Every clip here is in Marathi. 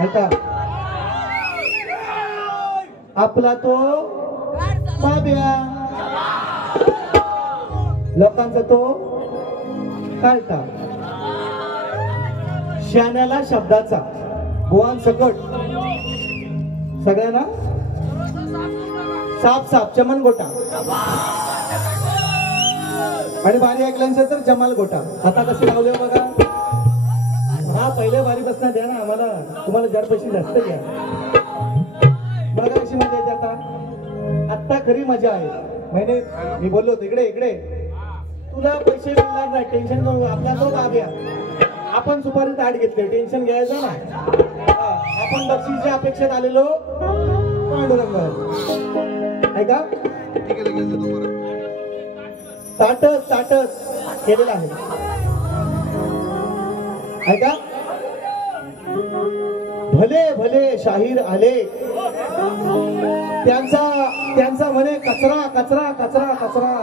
ऐका, आपला तो बाब्या, लोकांचा तो काळटा. शाण्याला शब्दाचा गोवान सकट सगळ्यांना साप साप चमन गोटा आणि बारी ऐकल्यानंतर तर जमाल गोटा. आता कसे लावले बघा. हा पहिले बारी बसणार द्या ना आम्हाला, तुम्हाला जर पैसे जास्त घ्या. बघा कशी मजा येते आता. आता खरी मजा आहे. म्हणजे मी बोललो होतो इकडे इकडे तुला पैसे मिळणार नाही, टेन्शन करू. आपला तो बाब्या, आपण सुपारी ताट घेतले, टेन्शन घ्यायचं ना. आपण बक्षीसच्या अपेक्षेत आलेलो पांडुरंग. ऐका, ताटच ताटच केलेलं आहे. ऐका, भले भले शाहीर आले, त्यांचा म्हणे कचरा कचरा कचरा कचरा.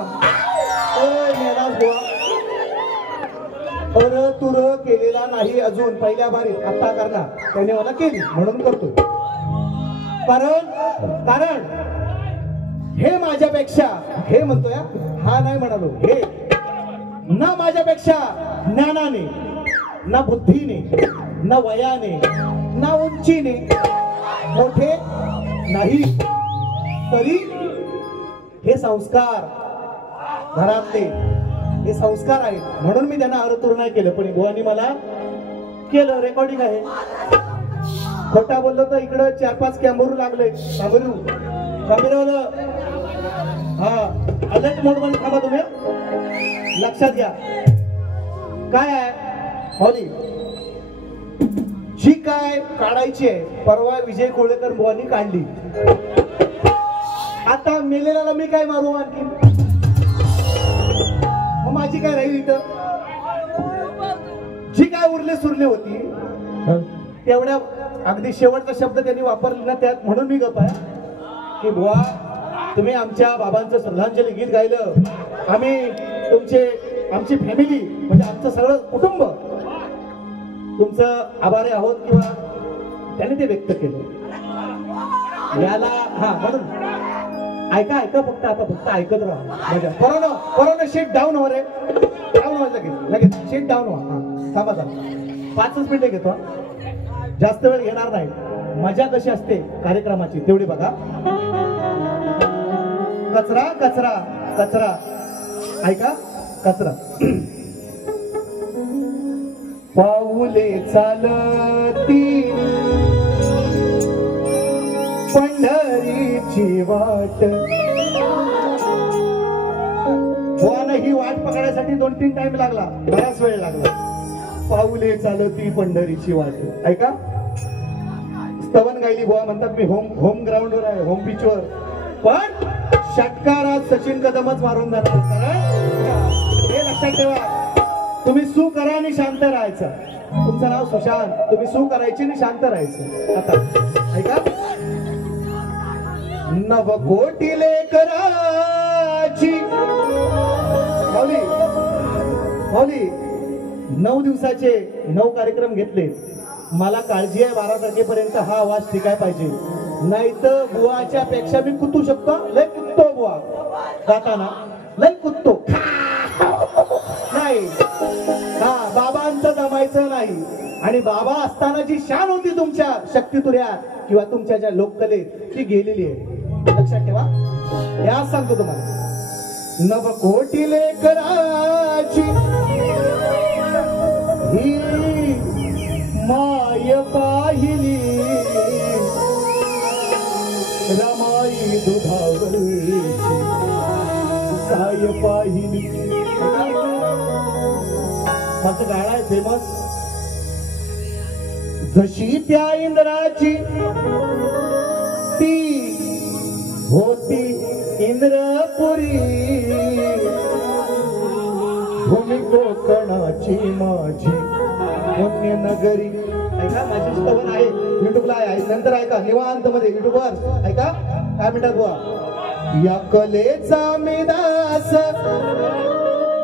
तुर केलेला नाही अजून, पहिल्या बारीत आता करणार. त्याने मला केली म्हणून करतो. कारण हे माझ्यापेक्षा, हे म्हणतोय हा नाही म्हणालो, हे ना माझ्यापेक्षा ज्ञानाने, ना बुद्धीने, ना वयाने, ना उंचीने मोठे नाही, तरी हे संस्कार घरातले, हे संस्कार आहेत. म्हणून मी त्यांना अरतुर नाही केलं. पण बुवानी मला केलं. रेकॉर्डिंग आहे. खोटा बोललो तर इकडं 4-5 कॅमेरू लागले. कॅमेरावाला हा अलर्ट मोड मध्ये थांबा तुम्ही, लक्षात घ्या. काय आहे हॉली जी काय काढायची आहे, परवा विजय कोळेकर बुवानी काढली. आता मेलेल्याला मी काय मारू आणखी? मग माझी काय राहील इथं? जी काय उरले सुरले होती तेवढ्या अगदी शेवटचा शब्द त्यांनी वापरला ना त्यात, म्हणून मी गप आहे की बुवा तुम्ही आमच्या बाबांचं श्रद्धांजली गीत गायलं. आम्ही आमची फॅमिली म्हणजे आमचं सगळं कुटुंब तुमचं आभारी आहोत किंवा त्याने ते व्यक्त केलं. याला हा म्हणून ऐका ऐका फक्त, आता फक्त ऐकत राहा. मजा कोरोना शेट डाऊन हो रे, डाऊन व्हायचं लगेच शेट डाऊन व्हा. हा थांबा थांबा 5 मिनिटं घेतो, जास्त वेळ घेणार नाही. मजा कशी असते कार्यक्रमाची तेवढी बघा. कचरा कचरा कचरा, ऐका कचरा. पाऊले चालती पंढरीची वाट. बुवानं ही वाट पकडायसाठी 2-3 टाइम लागला, बराच वेळ लागला. पाऊले चालती पंढरीची वाट. ऐका, स्तवन गायली बुवा म्हणतात मी होम ग्राउंडवर आहे, होम पिचवर. पण षटकारात सचिन कदमच मारून जाणार. कारण हे लक्षात ठेवा, तुम्ही सू करा आणि शांत राहायचं. तुमचं नाव सुशांत, तुम्ही सू करायची आणि शांत राहायचं. आता ऐका, नवकोटी लेकराची माऊली 9 दिवसाचे 9 कार्यक्रम घेतले. मला काळजी आहे 12 तारखेपर्यंत हा आवाज टिकाय पाहिजे, नाही तर बुवाच्या पेक्षा मी कुतू शकतो. लय कुत्तो बुवा गाताना, लय कुत्तो नाही. हा बाबांचं जमायचं नाही. आणि बाबा असताना जी शान होती तुमच्या शक्तितुऱ्या किंवा तुमच्या ज्या लोककलेत ती गेलेली आहे. लक्षात ठेवा. या सांगतो तुम्हाला, नवकोटी लेकराची ही माय पाहिली, रमाई दुधावरची साय पाहिली. माझं गाणं आहे फेमस. जशी त्या इंद्राची ती होती इंद्रपुरी, भूमी कोकणाची माझी पुण्यनगरी. ऐका, माझी स्तवन आहे, युट्यूबला आहे, नंतर ऐका निवांत मध्ये युट्यूबवर. ऐका काय म्हणतात बुवा, या कलेचा मी दास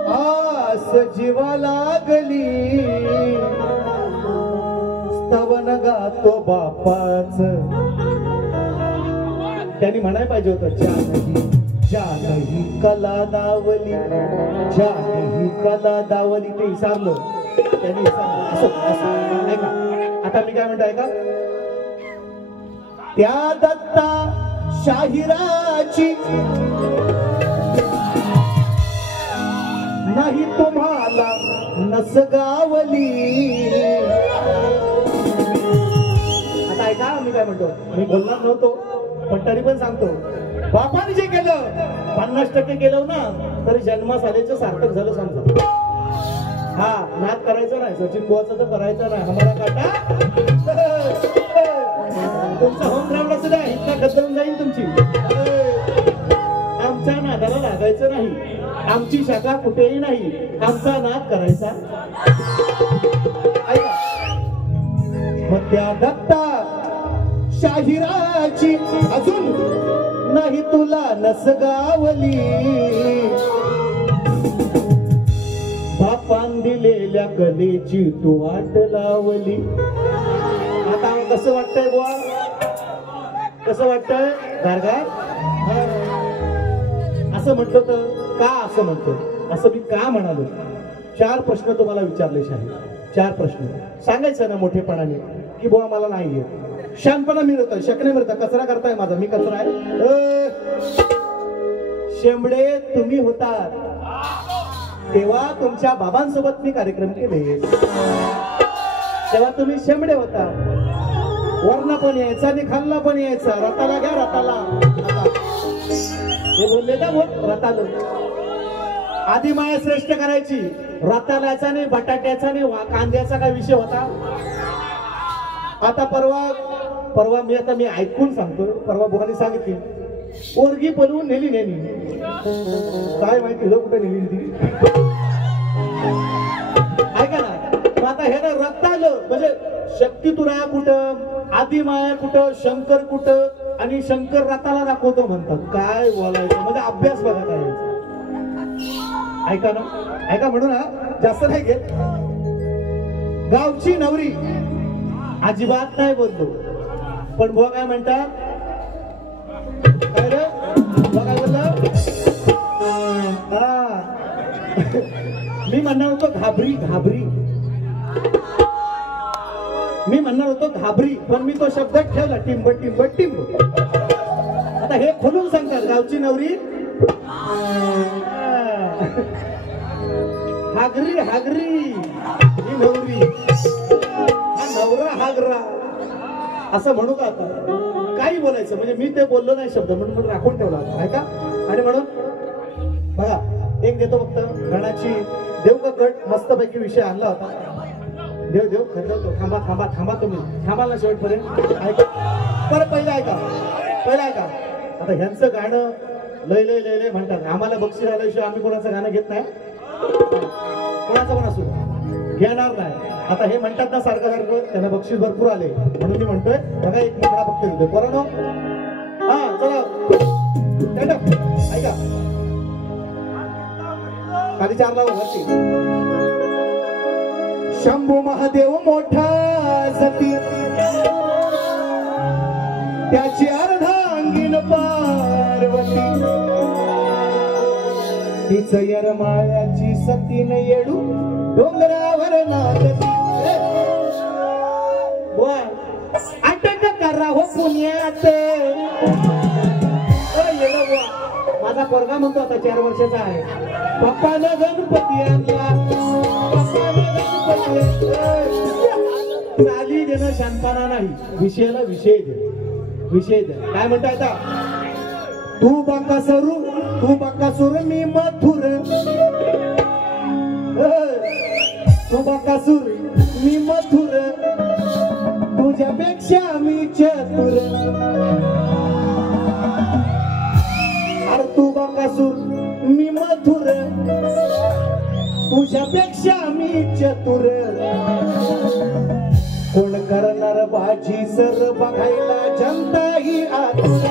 आस जीवा लागली, स्तवन गाणं गातो बापाच. त्यांनी म्हणायला पाहिजे होतं, जानही कला दावली, जानही कला दावली. ते विसरलं त्यांनी. ऐका आता मी काय म्हणतो ऐका. त्या दत्ता शाहिराची नाही तुम्हाला नसगावली. आता ऐका मी काय म्हणतो. मी बोलणार नव्हतो पण तरी पण सांगतो. बापाने जे केलं 50% केलं ना तरी जन्मास आल्याचं सार्थक झालं समजा. हा नाद करायचं नाही. सचिन बुवाचं तर करायचं नाही. हमारा काटा तुमचा होम ग्राउंड असू द्या, इतका गद्दरून जाईल तुमची. आमच्या नादाला लागायचं नाही. आमची शाखा कुठेही नाही. आमचा नाद करायचा. ऐका मग त्या दत्ता शाहिराची अजून नाही तुला नसगावली. बापान दिलेल्या कलेची तू वाट लावली. आता कसं वाटतंय बुवा, कसं वाटतंय गारगार. असं म्हटलं तर का असं म्हणतो, असं मी का म्हणालो. 4 प्रश्न तुम्हाला विचारले शाही. 4 प्रश्न सांगायचं ना मोठेपणाने की बुवा मला नाहीये. शानपणा मिळतं, शकणे मिळतं. कचरा करताय माझा, मी कचरा आहे. शेंबडे तुम्ही होता तेव्हा तुमच्या बाबांसोबत मी कार्यक्रम केले. तेव्हा तुम्ही शेंबडे होता. वरना पण यायचा आणि खाल्ला पण यायचा. रताला घ्या रताला. हे बोलले ना रताला. आधी माया श्रेष्ठ करायची. रताल्याचा नाही, बटाट्याचा नाही, कांद्याचा काय विषय होता. आता परवा मी ऐकून सांगतो. परवा बुवानी सांगितली पोरगी पलवून नेली. काय माहिती कुठे नेली ती. ऐका ना. मग आता हे ना रक्तालं म्हणजे शक्ती तुरा कुठं, आदी माया कुठं, शंकर कुठं आणि शंकर रताला दाखवतो म्हणतात. काय बोलायचं म्हणजे अभ्यास बघा काय. ऐका ना ऐका म्हणून ना जास्त नाही घेत. गावची नवरी अजिबात नाही बोलतो. पण बुवा काय म्हणतात, काय रे बुवा काय बोललं. मी म्हणणार होतो घाबरी. मी म्हणणार होतो घाबरी पण मी तो शब्द ठेवला. टिंब. आता हे खोलून सांगतात गावची नवरी हागरी ही नवरी, हा नवरा हागरा असं म्हणू का. आता काही बोलायचं म्हणजे मी ते बोललो नाही शब्द म्हणून राखून ठेवला ऐका. आणि म्हणून बघा एक देतो फक्त गणाची देवगड मस्तपैकी विषय आणला होता. देव खरवतो. थांबा तुम्ही थांबाल ना शेवटपर्यंत. ऐका परत पहिलं ऐका. आता ह्यांचं गाणं लय म्हणतात. आम्हाला बक्षीस आल्याशिवाय आम्ही कोणाचं गाणं घेत नाही. कोणाचं पण असू घेणार नाही. आता हे म्हणतात ना सारखं त्यांना बक्षीस भरपूर आले म्हणून मी म्हणतोय बघा एक मुकडा बक्षीस होते पोरांनो. हा चला ऐका खाली 4 लावा वरती. शंभू महादेव मोठा सती त्याची अर्धांगीण पार्वती, तिच यरमाळ्याची सतीन येडू डोंगरावर नाचती. अटक करा हो पुण्यात. माझा पोरगा म्हणतो आता 4 वर्षाचा आहे. पप्पानं गणपती आणला. चाली देणं शांतपणा नाही. विषयाला विषय दे. काय म्हणता आता. तू बकासूर मी मथुर. तू बकासूर मी मथुर. तुझ्यापेक्षा मी चतुर. अरे तू बकासूर मी मथुर. तुझ्यापेक्षा मी चतुर. कोण करणार बाजी सर बघायला जनता ही आतुर.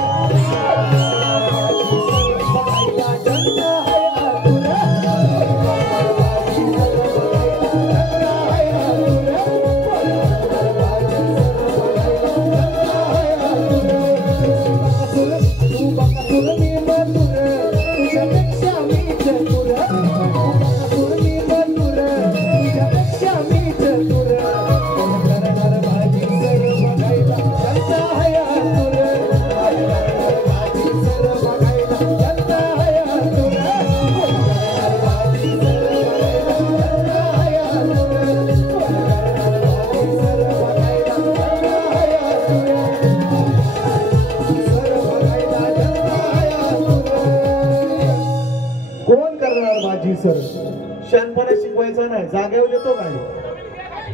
शहाणपणा शिकवायचा नाही, जागेवर येतो काय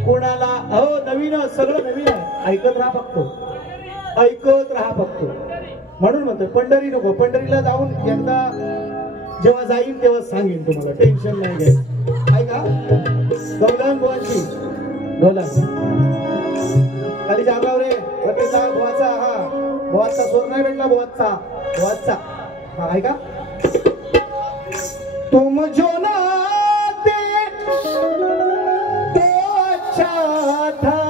कोणाला. अहो नवीन, सगळं नवीन आहे, ऐकत राहा फक्त, ऐकत राहा फक्त. म्हणून म्हणतो पंढरी नको, पंढरीला जाऊन एकदा जेव्हा जाईन तेव्हा सांगेन तुम्हाला, टेन्शन नाही घ्यायचं. ऐका गौलान बुवांची, गौलान खाली जागराव रे वटेचा बुवाचा, हा बुवाचा सोर नाही भेटला, बुवाचा बुवाचा. हा ऐका, तुम जो नाते तो अच्छा था,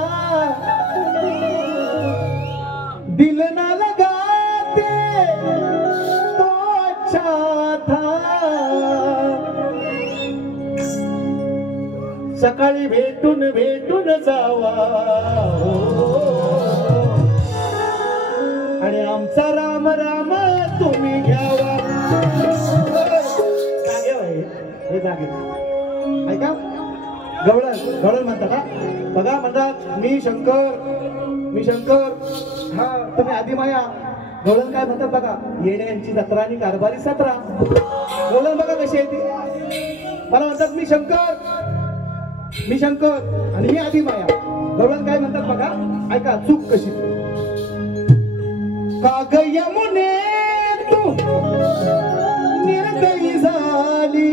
दिल ना लगाते तो अच्छा था, सकाळी भेटून भेटून जावा आणि आमचा राम राम तुम्ही घ्यावा. हे जागे ऐका, गवळण गवळण म्हणतात का बघा, म्हणतात मी शंकर, हा तुम्ही आदिमाया. गवळण काय म्हणतात बघा, येड्यांची जत्रा आणि कारभारी सत्रा. गवळण बघा कशी आहे ती, मला म्हणतात मी शंकर आणि मी आदिमाया. गवळण काय म्हणतात बघा, ऐका चूक कशी. काग यमुने तू निर्दयी झाली,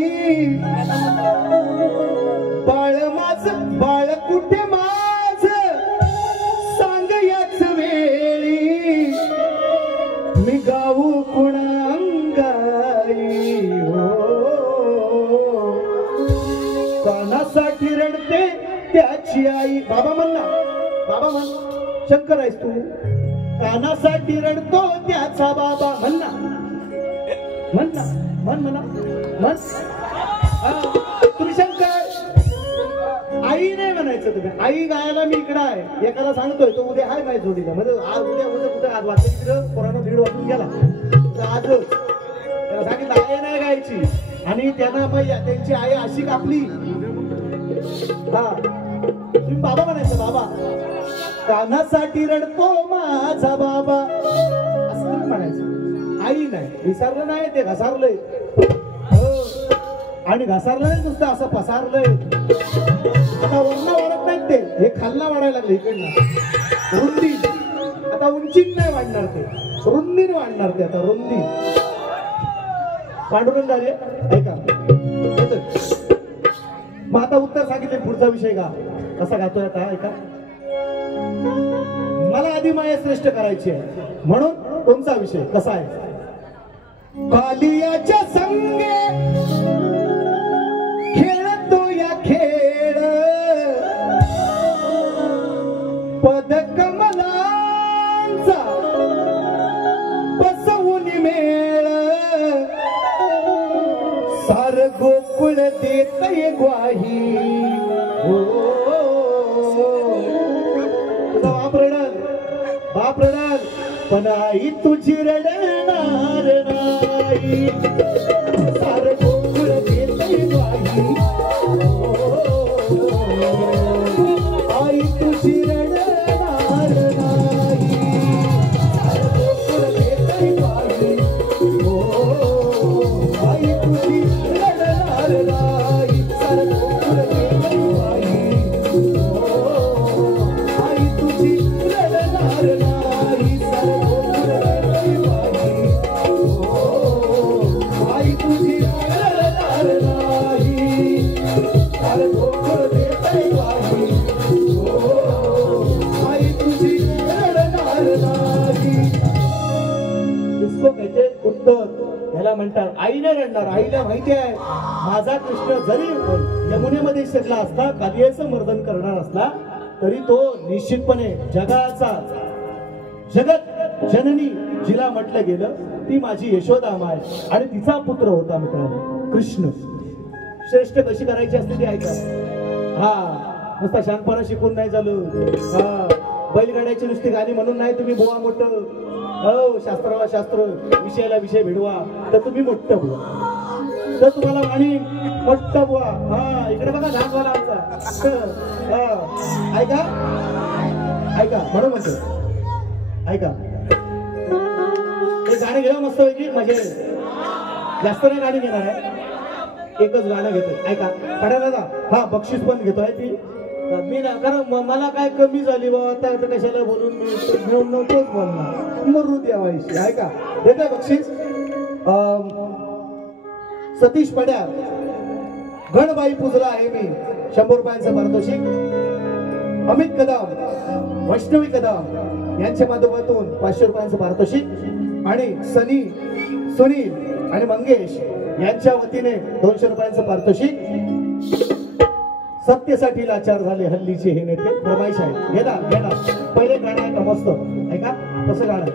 बाळ कुठे माझ सांग याच वेळी, मी गाऊ कुणा अंगाई हो, कानासाठी रडते त्याची आई. बाबा म्हण ना, बाबा म्हण, शंकर आहेस तू, कानासाठी रडतो त्याचा बाबा. म्हण ना, म्हण ना, म्हण म्हणा, म्हण. तुम्ही शंकर, आई नाही म्हणायचं तुम्ही. आई गायला मी इकडं आहे, एकाला सांगतोय तो उद्या हाय माझ्या जोडीला, म्हणजे आज उद्या कुठे आज वाजता तिकडं पोरानं 1:30 वाजून गेला आजच त्याला सांगितलं आई नाही गायची, आणि त्यानं मग त्यांची आई अशी कापली. हा तुम्ही बाबा म्हणायचं, बाबा कानासाठी रडतो माझा बाबा असं म्हणायचं. आई नाही, विसरलं नाही, ते घसारलंय. आणि घसारलं नाही नुसतं, असं पसारलंय. आता वरनं वाढत नाहीत ते, हे खालना वाढायला लागले इकडनं. रुंदी आता उंचीन नाही वाढणार, ते रुंदीन वाढणार, ते आता रुंदी. पांडुरंग आले ऐका. मग आता उत्तर सांगितले, पुढचा विषय का कसा गातोय आता ऐका. मला आधी माया श्रेष्ठ करायची आहे, म्हणून तुमचा विषय कसा आहे. कालियाच्या संगे खेळतो या खेळ, पद कमलांचा बसवून मेळ, सार गोकुळ देतय ग्वाही हो. बाप रडाल पण आई तुझी रडणार नाही, सार गोकुळ देतय ग्वाही आई तुझी रडणार नाही, सार गोकुळ देतय ग्वाही आई तुझी रडणार नाही, सार गोकुळ देतय ग्वाही आई तुझी रडणार नाही, सार गोकुळ देतय ग्वाही आई तुझी रडणार नाही, सार गोकुळ देतय ग्वाही आई तुझी रडणार नाही. इसको कहते उत्तर, याला म्हणतात आईने रडणार. आईला माहिती आहे माझा कृष्ण जरी यमुनेमध्ये शिरला असला, कालियाचं मर्दन करणार असला, तरी तो निश्चितपणे जगाचा जगत जननी जिला म्हटलं गेलं ती माझी यशोदा माय, आणि तिचा पुत्र होता मित्रांनो कृष्ण. श्रेष्ठ कशी करायची असते ती ऐका. हा नुसता शांतपणा शिकून नाही झालं. हा बैलगाड्याची नुसती गाणी म्हणून नाही तुम्ही बुवा मोठं, हो शास्त्राला शास्त्र, विषयाला विषय भिडवा तर तुम्ही मोठं बुवा, तर तुम्हाला गाणी मोठं बुवा. हा इकडे बघा झाडवाला आमचा. ऐका ऐका म्हणून म्हणतो ऐका, हे गाणी घेऊ मस्त पैकी, म्हणजे जास्त नाही गाणी घेणार आहे. एकच गाणं घेतोय ऐका पडा दादा. हा बक्षीस पण घेतोय ती मी ना कारण मला काय कमी झाली बाबा आता कशाला बोलून मी घेऊन नव्हतोच बोलणार मरू द्यावायची ऐका देतोय बक्षीस. सतीश पड्यार गणबाई पूजला आहे मी 100 रुपयांचं पारितोषिक. अमित कदम वैष्णवी कदम यांच्या माध्यमातून 500 रुपयांचं पारितोषिक आणि सनी सुनील आणि मंगेश यांच्या वतीने 200 रुपयांचं पारितोषिक. सत्तेसाठी लाचार झाले हल्लीचे हे नेते फरमाईश आहे घेणार पहिले गाणं आहे का मस्त ऐका कसं गाणं.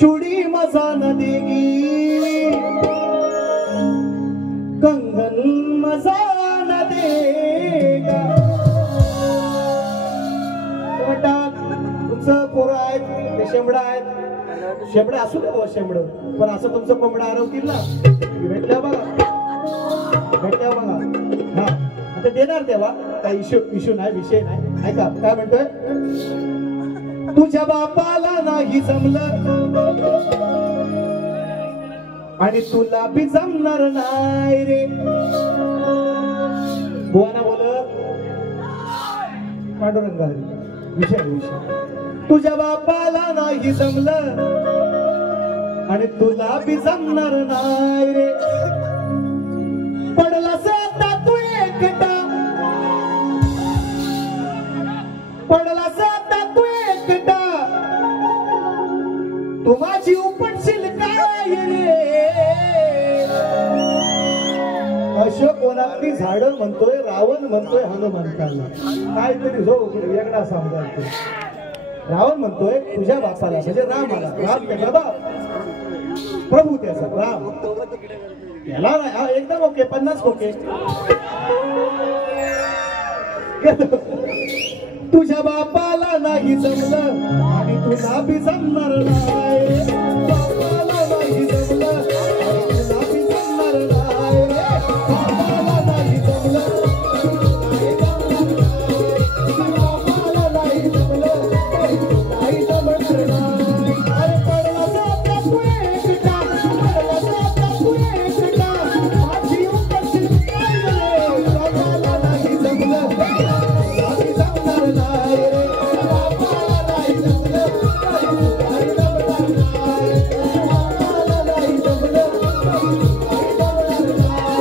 चुडी मजा न देगी कंगन मजा न देगा. तुमचं पोरं आहेत ते शेंबडा आहेत शेंबडे असू दे बाबा शेंबड पण असं तुमचं कोंबडा हरवतील ना भेटल्या बघा हा आता देणार तेव्हा काही इश्यू नाही विषय नाही ऐका काय म्हणतोय. तुझ्या बापाला नाही जमलं आणि तुला बी जमणार नाही रे. बुवाना बोल पांडुरंगा विषय तुझ्या बापाला नाही जमलं आणि तुला बी जमणार नाही रे. पडलास आता तू एकटा पडलास आता तू एकटा तू माझी उपटशील काय रे. अशोक वनातली झाडं म्हणतोय रावण म्हणतोय हनुमंताला काहीतरी जो वेगळा समजायचं. रावण म्हणतोय तुझ्या बापाला म्हणजे रामाला राम त्याचा बाप प्रभू त्याचा राम त्याला नाही एकदम ओके 50 ओके. तुझ्या बापाला नाही जमलं आणि तुला बी जमणार नाही. बापाला नाही जमलं आणि तुला बी जमणार नाही रे. बापाला नाही जमलं बापाला नाही जमलं नाही जमणार नाही. अरे पडला जाता तू एकटा पडला जाता तू एकटा माझी उपस्थित काय रे. बापाला नाही जमलं नाही जमणार नाही रे. बापाला नाही जमलं नाही जमणार नाही. बापाला नाही जमलं नाही जमणार नाही.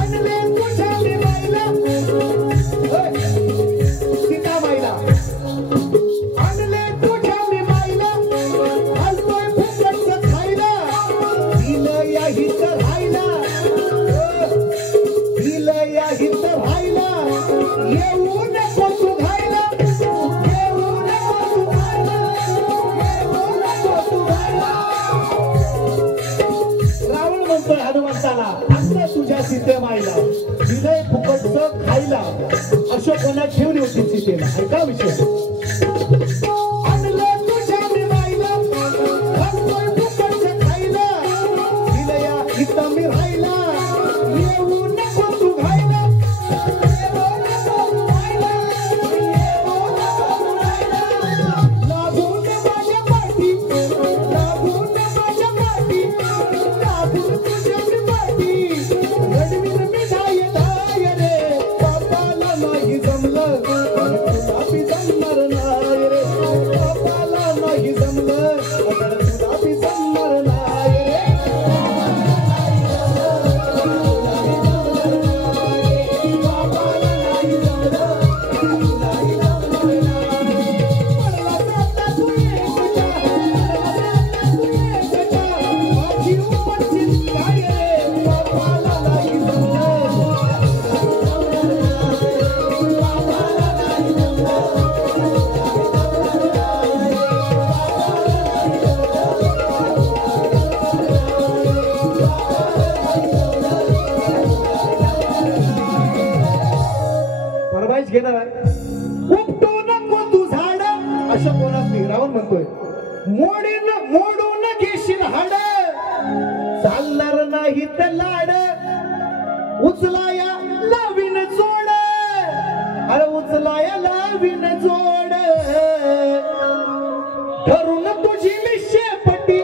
आणले तुझ्या मी बाईला सीता बाईला आणले तुझ्या मी बाईला घालतोय फुकटचं खायला. दिलं या हिचं राहायला दिलं या हिचं राहायला. येऊ नको तू घायला येऊ नको तू घायला येऊ नको तू घायला. रावण म्हणतोय हनुमंताला असं तुझ्या सीतेमाईला दिलंय फुकटचं खायला. अशोकाला ठेवली होती सीतेला ऐका विषय. आणलं तुझ्या मी बाईला घालतोय फुकटचं खायला. दिलं या इथं मी राहिला येऊ नको तू घायला येऊ नको तू घायला येऊ नको तू घायला. लागून माझ्या पाठी लागून माझ्या पाठी लागून तुझ्या मी पाठी रडवीन मी धाय धाय रे. बापाला नाही जमलं आणि तुला बी जमणार नाही रे. बापाला नाही जमलं आणि तुला बी जमणार नाही रे. बापाला नाही जमलं तुला बी जमणार नाही. पडला जाता तू एकटा पडला जाता तू एकटा माझी उपस्थित काय रे. बापाला नाही जमलं बापाला नाही जमलं. फरमाईश घेणार आहे. उपटू नको तू झाड अशा कोणातली रावण म्हणतोय. मोडून घेशील हाड चालणार नाही तर लाड उचलाया लावीन जोड, अरे उचलाया लावीन जोड, धरून तुझी मिशेपटी,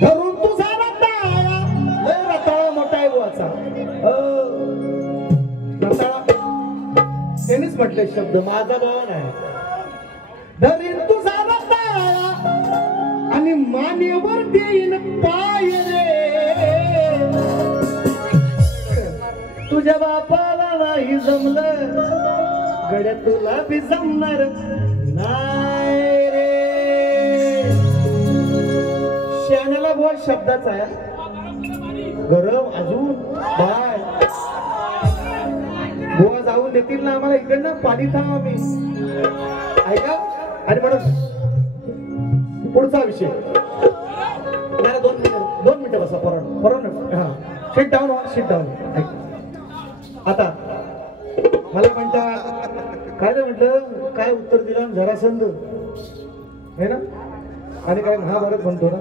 धरून तुझा रताळा, लय रताळा मोठा आहे बुवाचा, रताळा त्यांनीच म्हटले शब्द, माझा भाव नाही, धरीन तुझा रताळा आणि मानेवर देईन पाय रे, तुझ्या बापाला नाही जमलं गड्या तुला बी जमणार नाही रे. शहाण्याला बुवा शब्दाचा आहे, गरम अजून बाय बुवा जाऊन देतील ना आम्हाला इकडनं पाणी थांब आम्ही ऐका. आणि म्हणून पुढचा विषय, मला 2 मिनिटं बसा परत हा शिट डाऊन शिट डाऊन. आता मला म्हणता काय नाही म्हटलं, काय उत्तर दिलं जरासंध है ना, आणि काय महाभारत म्हणतो ना,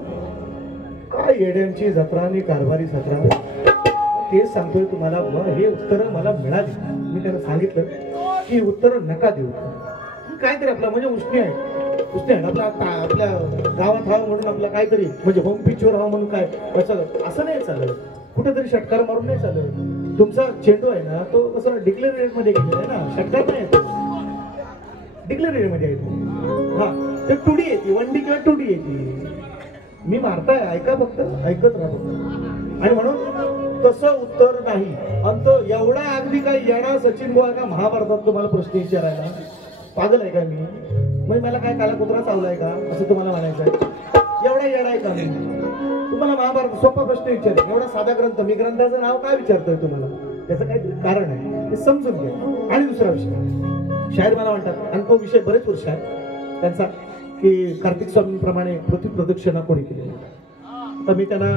काय येड्यांची जत्रा आणि कारभारी जत्रा, तेच सांगतोय तुम्हाला. हे उत्तर मला मिळाली, मी त्यांना सांगितलं की उत्तर नका देऊ, काहीतरी आपला म्हणजे उष्णी आहे आपल्या गावात हवं म्हणून आपला काहीतरी म्हणजे होम पिचवर हवं म्हणून काय असं नाही चालत, कुठेतरी षटकार मारून नाही चालत. तुमचा चेंडू आहे ना तो कसं डिक्लेअर मध्ये गेलेला आहे ना, षटकार नाही येतो, डिक्लेअर मध्ये येतो. हा ते टुडी येते, 1D किंवा 2D येते. मी मारताय ऐका, फक्त ऐकत राहा. आणि म्हणून तसं उत्तर नाही. आणि तो एवढा अगदी काय येणार सचिन बुवा का महाभारतात तुम्हाला प्रश्न विचारायला, पागल आहे का मी? मग मला काय काला कुत्रा चावलाय का असं तुम्हाला म्हणायचं आहे? एवढा येडा आहे का मी? तुम्हाला महाभारत सोपा प्रश्न विचारेल, एवढा साधा ग्रंथ, मी ग्रंथाचं नाव काय विचारतोय तुम्हाला? त्याचं काहीतरी कारण आहे, ते समजून घ्या. आणि दुसरा विषय, शाहीर मला म्हणतात, आणि तो विषय बरेच वर्ष आहे त्यांचा, की कार्तिक स्वामींप्रमाणे पृथ्वी प्रदक्षिणा कोणी केली. तर मी त्यांना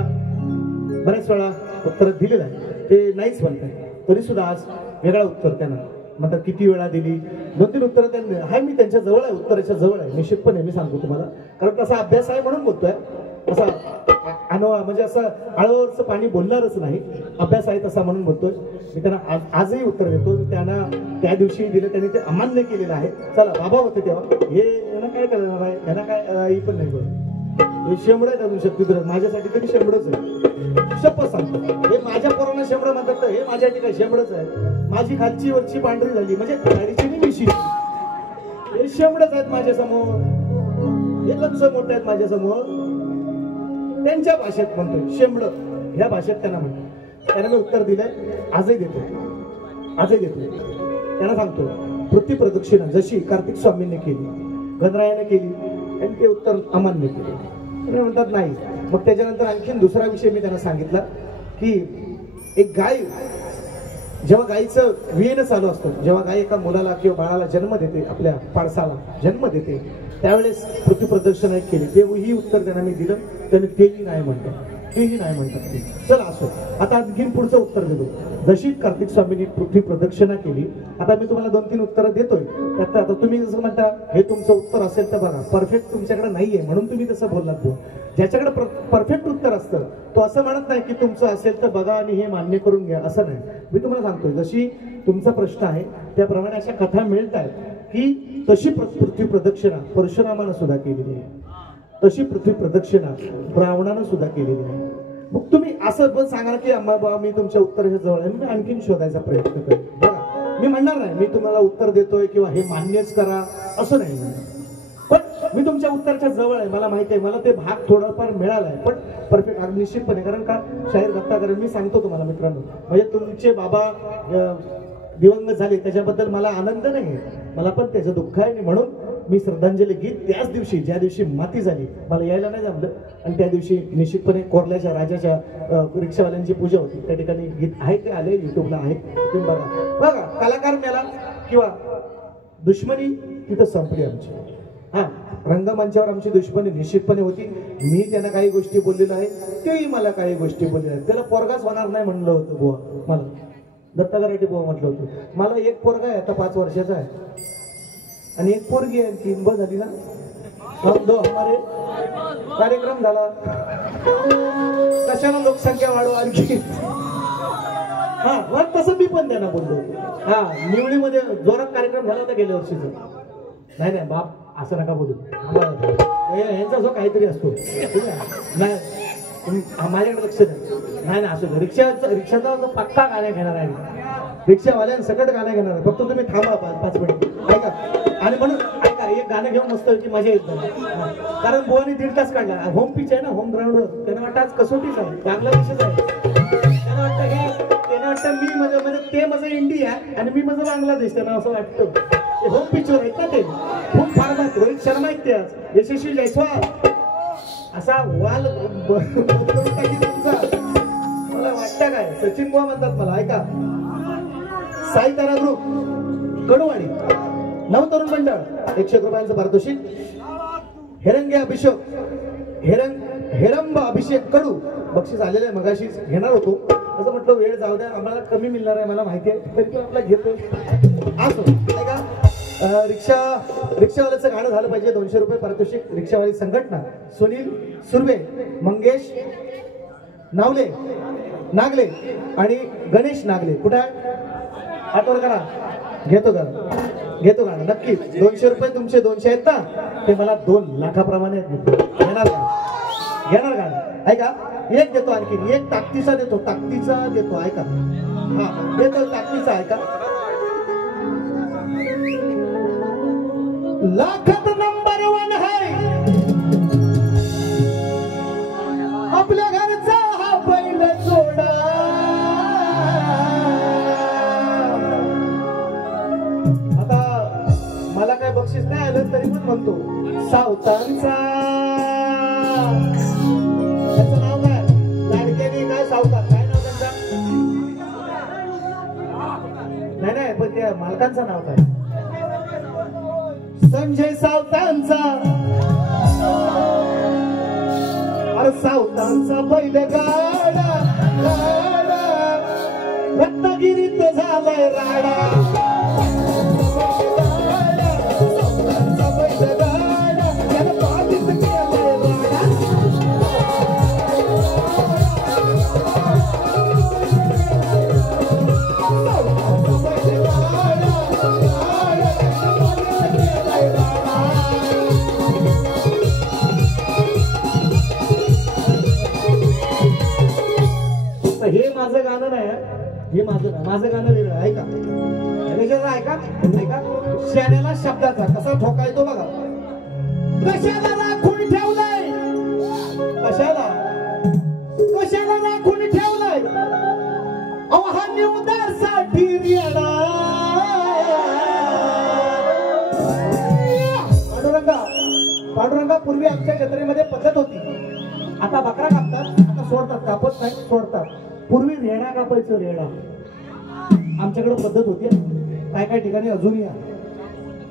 बऱ्याच वेळा उत्तर दिलेलं आहे, ते नाहीच म्हणतात, तरी सुद्धा आज वेगळा उत्तर त्यांना म्हणतात. किती वेळा दिली, 2-3 उत्तर त्यांनी, हाय मी त्यांच्या जवळ आहे, उत्तराच्या जवळ आहे निश्चितपणे, मी सांगतो तुम्हाला, कारण तसा अभ्यास आहे म्हणून बोलतोय. असा म्हणजे असं आळवरचं पाणी बोलणारच नाही, अभ्यास आहे तसा म्हणून बोलतोय. मी त्यांना आजही उत्तर देतो. त्यांना त्या दिवशी दिलं, त्यांनी ते अमान्य केलेलं आहे. चला बाबा होते तेव्हा, हे यांना काय करणार आहे, यांना काय पण नाही बोलत, हे शेंबड आहे अजून शक्तीधर, माझ्यासाठी तरी शेंबडच आहे, शपथ सांगतो. हे माझ्या पोरांना शेंबड म्हणतात, हे माझ्यासाठी काय शेंबडच आहे. माझी खालची वरची पांढरी झाली म्हणजे गाडीची मी मिशी, हे शेंबडच आहेत माझ्या समोर, हे लंच मोठे आहेत माझ्या समोर. त्यांच्या भाषेत म्हणतोय शेंबड, ह्या भाषेत त्यांना म्हणतो. त्यांना मी उत्तर दिलंय, आजही देतो. त्यांना सांगतो, पृथ्वी प्रदक्षिणा जशी कार्तिक स्वामींनी केली, गणरायाने केली, आणि ते उत्तर अमान्य केले. ते म्हणतात नाही. मग त्याच्यानंतर आणखीन दुसरा विषय मी त्यांना सांगितला, की एक गाय, जेव्हा गायीचं विण चालू असतं, जेव्हा गाय एका मुलाला किंवा बाळाला जन्म देते, आपल्या पाडसाला जन्म देते, त्यावेळेस पृथ्वी प्रदक्षिणा केली. तेही उत्तर त्यांना मी दिलं. त्यांनी तेही नाही म्हणतात. चला असो, आता आणखीन पुढचं उत्तर देतो. जशी कार्तिक स्वामींनी पृथ्वी प्रदक्षिणा केली, आता मी तुम्हाला 2-3 उत्तरं देतोय. त्यात आता तुम्ही जसं म्हणता हे तुमचं उत्तर असेल तर बघा, परफेक्ट तुमच्याकडे नाहीये म्हणून तुम्ही तसं बोललात. ज्याच्याकडे परफेक्ट उत्तर असतं तो असं म्हणत नाही की तुमचं असेल तर बघा आणि हे मान्य करून घ्या, असं नाही. मी तुम्हाला सांगतोय, जशी तुमचा प्रश्न आहे त्याप्रमाणे अशा कथा मिळत आहेत की तशी पृथ्वी प्रदक्षिणा परशुरामानं सुद्धा केलेली आहे, तशी पृथ्वी प्रदक्षिणा ब्राह्मणानं सुद्धा केलेली आहे. मग तुम्ही असं पण सांगा की अम्मा बाबा मी तुमच्या उत्तराच्या जवळ आहे, मी आणखीन शोधायचा प्रयत्न करेन. बघा, मी म्हणणार नाही मी तुम्हाला उत्तर देतोय किंवा हे मान्यच करा असं नाही, पण मी तुमच्या उत्तराच्या जवळ आहे, मला माहिती आहे, मला ते भाग थोडाफार मिळालाय, पण परफेक्ट निश्चितपणे. कारण का शाहीर दत्तात्रय, मी सांगतो तुम्हाला मित्रांनो, म्हणजे तुमचे बाबा दिवंगत झाले त्याच्याबद्दल मला आनंद नाही, मला पण त्याचं दुःख आहे. म्हणून मी श्रद्धांजली गीत त्याच दिवशी, ज्या दिवशी माती झाली, मला यायला नाही जमलं, आणि त्या दिवशी निश्चितपणे कोरल्याच्या राजाच्या रिक्षावाल्यांची पूजा होती, त्या ठिकाणी गीत आहे, ते आले युट्यूबला आहे, तुम्ही बघा. कलाकार मेला किंवा दुश्मनी तिथं संपली आमची. हा, रंगमंचावर आमची दुश्मनी निश्चितपणे होती. मी त्यांना काही गोष्टी बोललेल्या आहेत, तेही मला काही गोष्टी बोललेल्या आहेत. त्याला पोरगाच होणार नाही म्हणलं होतं बुवा, मला दत्तात्रय बुवा म्हटलं होतं. मला एक पोरगा आहे, आता 5 वर्षाचा आहे. आणि एक पोरगी आहे आणखी बस झाली ना. हम दो हमारे कार्यक्रम झाला. कशाला लोकसंख्या वाढव आणखी. हा वर तसं मी पण त्यांना बोललो. हा निवळीमध्ये जोरात कार्यक्रम झाला होता गेल्या वर्षीचा. नाही नाही बाप असं नका बोलू. यांचा जो काहीतरी असतो नाही माझ्याकडे लक्ष द्या. नाही ना असं रिक्षाचा जो पक्का गाण्या घेणार आहे. रिक्षावाल्यां सकट गाणं घेणार आहे. फक्त तुम्ही थांबा 5 मिनिट ऐका. आणि म्हणून ऐका एक गाणं घेऊन मस्त की मजा येत नाही. कारण बुवानी 1.5 तास काढला. होम पिच आहे ना होम ग्राउंडवर. त्यांना वाटतं आज कसोटीच आहे बांगलादेशच आहे. त्यांना वाटतं मी म्हणजे ते माझं इंडिया आणि मी माझं बांगलादेश. त्यांना असं वाटतं. होम पिचवर आहेत ना ते. खूप फार रोहित शर्मा आहेत ते आज यशस्वी जयस्वाल असा वाल तुमचा मला वाटतं काय. सचिन बुवा म्हणतात मला. ऐका साई तारा ग्रुप कडूवाडी नवतरुण मंडळ 100 रुपयांचं पारितोषिक. हेरंगे अभिषेक हेरंबा अभिषेक कडू बक्षीस आलेलं आहे. मगाशी घेणार होतो असं म्हटलं वेळ जाऊ द्या आम्हाला कमी मिळणार आहे मला माहिती आहे तरी पण आपला घेतो असं नाही का. रिक्षावाल्याचं गाणं झालं पाहिजे. 200 रुपये पारितोषिक. रिक्षावाली संघटना सुनील सुर्वे मंगेश नावले नागले आणि गणेश नागले. कुठे आहे आठवण करा. घेतो गाणं नक्कीच. 200 रुपये तुमचे 200 आहेत ना ते मला 2 लाखाप्रमाणे घेणार गाणं. ऐका एक देतो आणखी एक ताकदीचा देतो ऐका. हा देतो ताकदीचा ऐका. लाखात नंबर 1 आहे आपल्या घरचा हा बैल जोडा. आता मला काय बक्षीस नाही आलं तरी पण म्हणतो सावतांचा. त्याचं नाव काय लाडक्याने काय सावकार काय नाव त्यांचा. नाही पण त्या मालकांचं नाव काय संजय सावतांचा. अरे सावतांचा बैल गाडा रत्नागिरीत झालाय राडा. सावतांचा बैल गाडा त्याला पाठीत केलाय राडा. हे माझं गाणं नाही. हे माझं गाणं वेगळं. ऐका ऐका शेण्याला शब्दाचा कसा ठोकायतो बघा. कशाला राखून ठेवलाय कशाला राखून ठेवलाय आव्हान उदारसाठी रेडा. पांडुरंगा पूर्वी आमच्या जत्रेमध्ये पद्धत होती. आता बकरा कापतात आता सोडतात कापत नाही सोडतात. पूर्वी रेडा कापायचं रेडा आमच्याकडे पद्धत होती. काय ठिकाणी अजूनही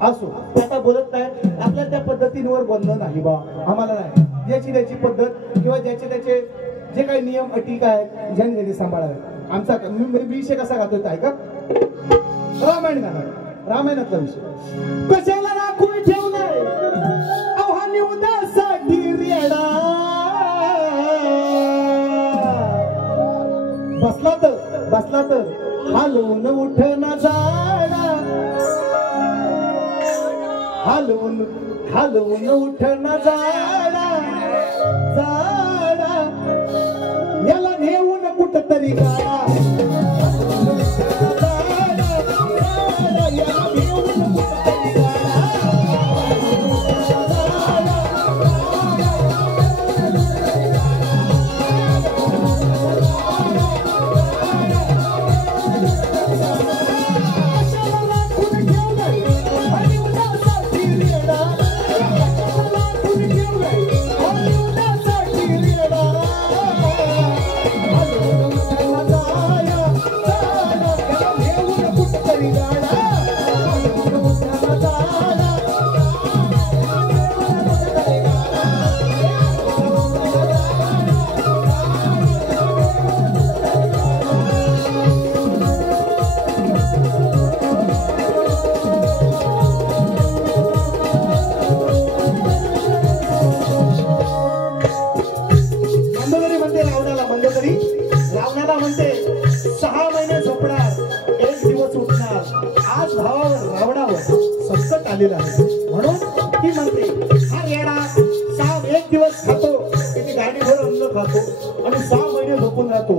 असो. आता बोलत नाही आपल्या त्या पद्धतींवर बंधन नाही बा आम्हाला नाही. ज्याची त्याची पद्धत किंवा ज्याचे त्याचे जे काही नियम अटी काय ज्यांनी त्यांनी सांभाळावे. आमचा विषय कसा गातोय ऐका. रामायण गाणं रामायणातला विषय. कशाला राखून ठेवलाय आव्हान उदासाठी रेडा. बसला तर हालवून उठना जाडा. हालवून उठना जाडा याला नेऊन कुठतरी गाडा. म्हणते 6 महिने झोपणार, 1 दिवस उठणार. आज भावावर रावणावर संकट आलेलं आहे, म्हणून ती म्हणते हा येडा 1 दिवस खातो, किती गाडीभर अन्न खातो आणि 6 महिने झोपून राहतो.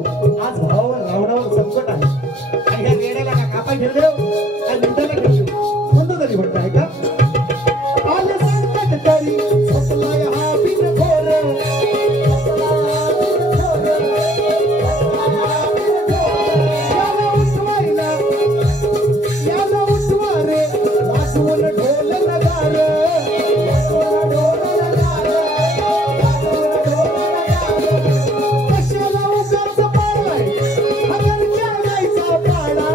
आज भावावर रावणावर संकट आहे आणि ह्या येड्याला का कापा घेऊन काय निंदाला घेऊन म्हणतो तरी म्हणत आहे का? आले संकट तरी स्वतःला हा बिन घोर, याला उठवा रे वाजवून ढोल नगार, कशाला उगाच पाळलाय हगरच्या गाईचा पाडा,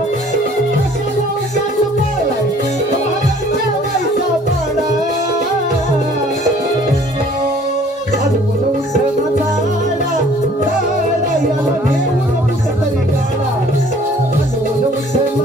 कशाला उगाच पाळलाय हगरच्या गाईचा पाडा. वाजवून उठला झाडा झाडा, याला घेऊन कुठतरी गाडा, वाजवून उठला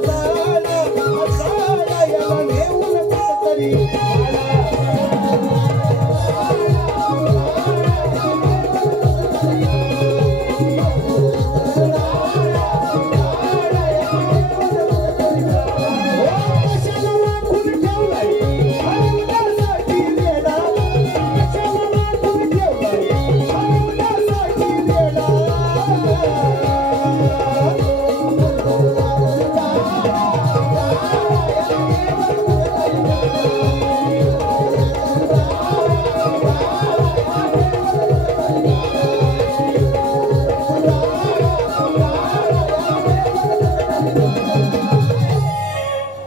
झाडा झाडा, याला घेऊन कुठतरी गाडा.